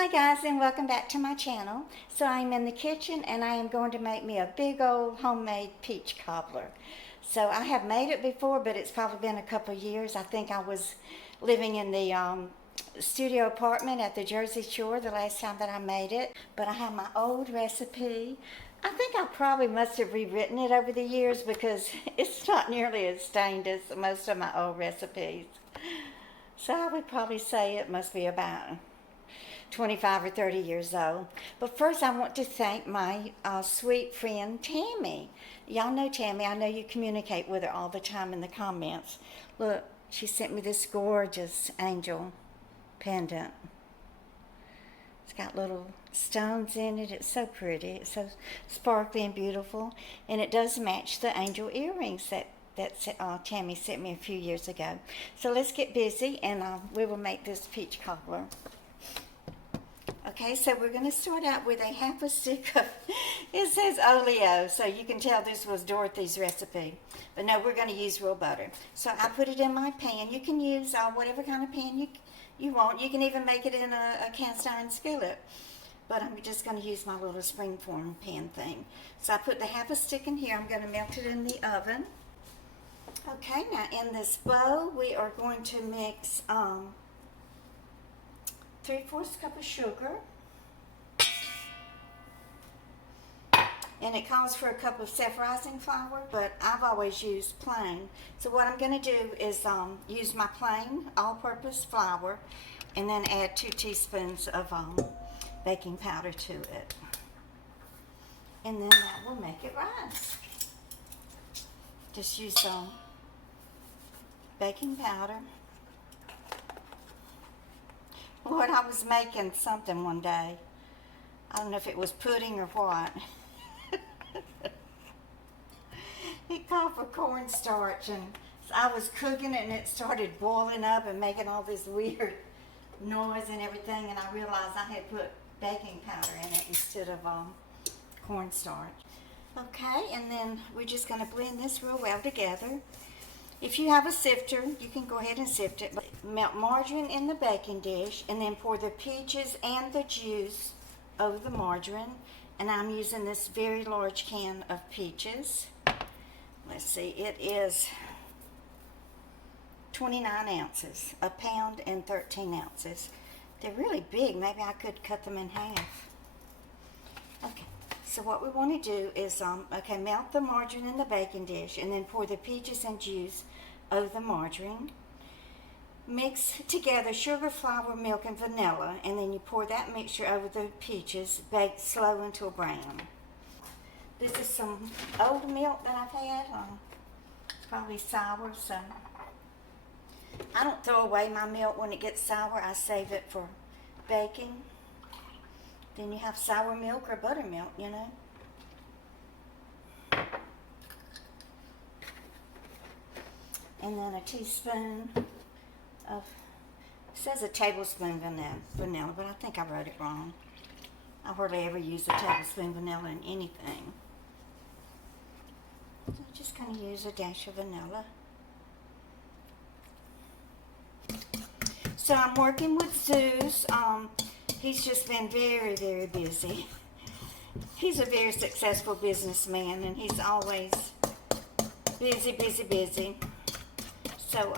Hi guys, and welcome back to my channel. So I'm in the kitchen and I am going to make me a big old homemade peach cobbler. So I have made it before, but it's probably been a couple of years. I think I was living in the studio apartment at the Jersey Shore the last time that I made it. But I have my old recipe. I think I probably must have rewritten it over the years because it's not nearly as stained as most of my old recipes. So I would probably say it must be about 25 or 30 years old. But first I want to thank my sweet friend Tammy. Y'all know Tammy. I know you communicate with her all the time in the comments. Look, she sent me this gorgeous angel pendant. It's got little stones in it. It's so pretty. It's so sparkly and beautiful. And it does match the angel earrings that Tammy sent me a few years ago. So let's get busy and we will make this peach cobbler. Okay, so we're going to start out with a half a stick of, it says oleo, so you can tell this was Dorothy's recipe. But no, we're going to use real butter. So I put it in my pan. You can use whatever kind of pan you want. You can even make it in a cast iron skillet. But I'm just going to use my little springform pan thing. So I put the half a stick in here. I'm going to melt it in the oven. Okay, now in this bowl, we are going to mix 3/4 cup of sugar, and it calls for a cup of self-rising flour, but I've always used plain. So what I'm going to do is use my plain all-purpose flour and then add 2 teaspoons of baking powder to it, and then that will make it rise. Just use some baking powder. Lord, I was making something one day. I don't know if it was pudding or what. It called for cornstarch, and I was cooking it and it started boiling up and making all this weird noise and everything, and I realized I had put baking powder in it instead of cornstarch. Okay, and then we're just going to blend this real well together. If you have a sifter, you can go ahead and sift it. Melt margarine in the baking dish and then pour the peaches and the juice over the margarine. And I'm using this very large can of peaches. Let's see, it is 29 ounces, a pound and 13 ounces. They're really big. Maybe I could cut them in half. Okay. So what we want to do is, melt the margarine in the baking dish and then pour the peaches and juice over the margarine. Mix together sugar, flour, milk, and vanilla, and then you pour that mixture over the peaches. Bake slow until brown. This is some old milk that I've had. It's probably sour, so I don't throw away my milk when it gets sour. I save it for baking. Then you have sour milk or buttermilk, you know. And then a teaspoon of, it says a tablespoon vanilla, but I think I wrote it wrong. I hardly ever use a tablespoon vanilla in anything. So I'm just going to use a dash of vanilla. So I'm working with Zeus. He's just been very, very busy. He's a very successful businessman, and he's always busy, busy, busy. So,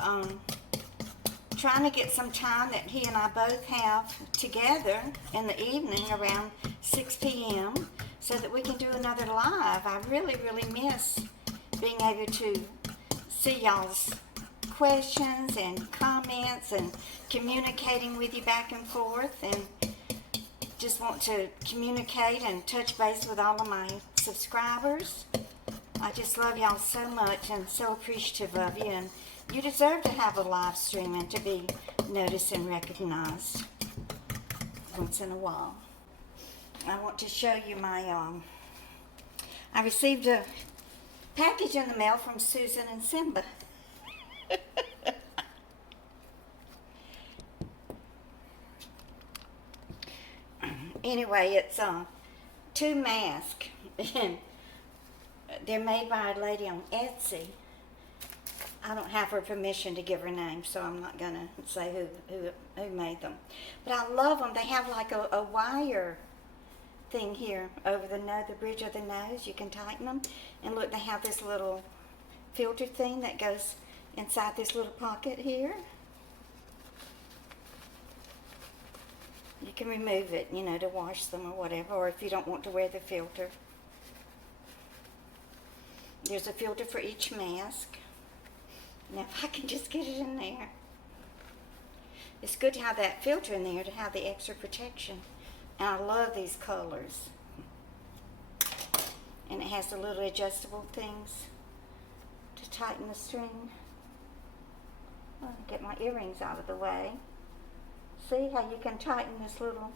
trying to get some time that he and I both have together in the evening around 6 p.m. so that we can do another live. I really, really miss being able to see y'all's questions and comments and communicating with you back and forth, and just want to communicate and touch base with all of my subscribers. I just love y'all so much and so appreciative of you, and you deserve to have a live stream and to be noticed and recognized once in a while. I want to show you my I received a package in the mail from Susan and Simba. Anyway, it's 2 masks, and they're made by a lady on Etsy. I I don't have her permission to give her name, so I'm not going to say who made them. But I love them. They have like a wire thing here over the nose, the bridge of the nose. You can tighten them. And look, they have this little filter thing that goes inside this little pocket here. You can remove it, you know, to wash them or whatever, or if you don't want to wear the filter. There's a filter for each mask. Now, if I can just get it in there. It's good to have that filter in there to have the extra protection. And I love these colors. And it has the little adjustable things to tighten the string. I'll get my earrings out of the way. See how you can tighten this little...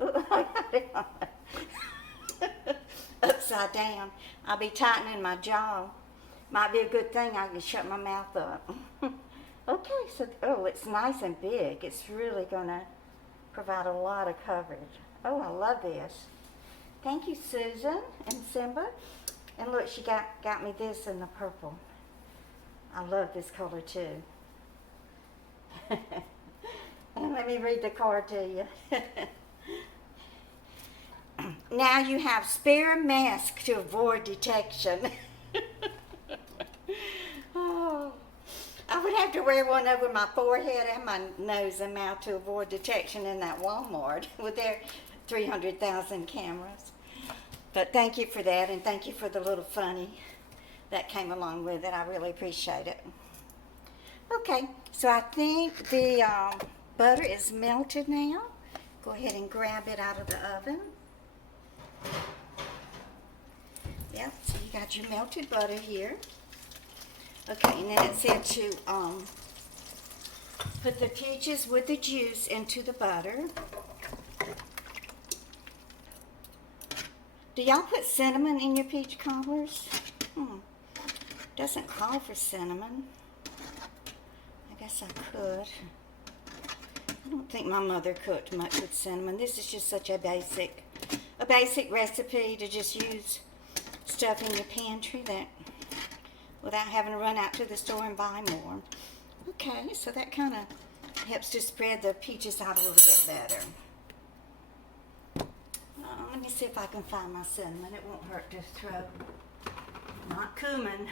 Ooh, I got it on. Upside down. I'll be tightening my jaw. Might be a good thing I can shut my mouth up. Okay, so, oh, it's nice and big. It's really going to provide a lot of coverage. Oh, I love this. Thank you, Susan and Simba. And look, she got me this in the purple. I love this color too. And let me read the card to you. Now you have spare mask to avoid detection. Oh, I would have to wear one over my forehead and my nose and mouth to avoid detection in that Walmart with their 300,000 cameras. But thank you for that, and thank you for the little funny that came along with it. I really appreciate it. Okay, so I think the butter is melted now. Go ahead and grab it out of the oven. Yep, so you got your melted butter here. Okay, and then it said to put the peaches with the juice into the butter. Do y'all put cinnamon in your peach cobblers? Doesn't call for cinnamon. I guess I could. I don't think my mother cooked much with cinnamon. This is just such a basic recipe to just use stuff in your pantry that without having to run out to the store and buy more. Okay, so that kind of helps to spread the peaches out a little bit better. Let me see if I can find my cinnamon. It won't hurt to throw, not cumin,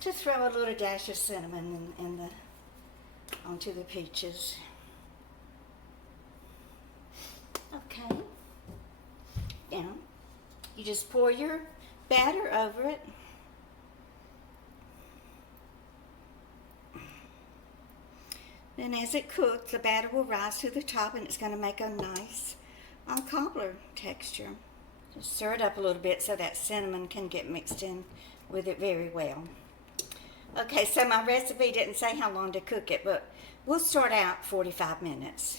to throw a little dash of cinnamon onto the peaches. Okay. Now, you just pour your batter over it. Then as it cooks, the batter will rise to the top and it's going to make a nice cobbler texture. Just stir it up a little bit so that cinnamon can get mixed in with it very well. Okay, so my recipe didn't say how long to cook it, but we'll start out 45 minutes.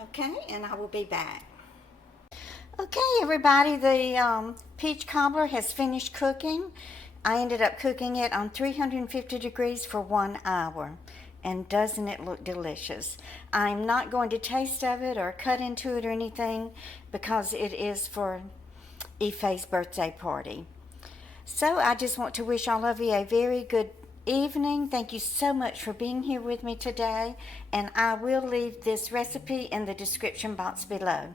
Okay, and I will be back. Okay, everybody, the peach cobbler has finished cooking. I ended up cooking it on 350 degrees for 1 hour. And doesn't it look delicious? I'm not going to taste of it or cut into it or anything because it is for Ife's birthday party. So I just want to wish all of you a very good evening. Thank you so much for being here with me today. And I will leave this recipe in the description box below.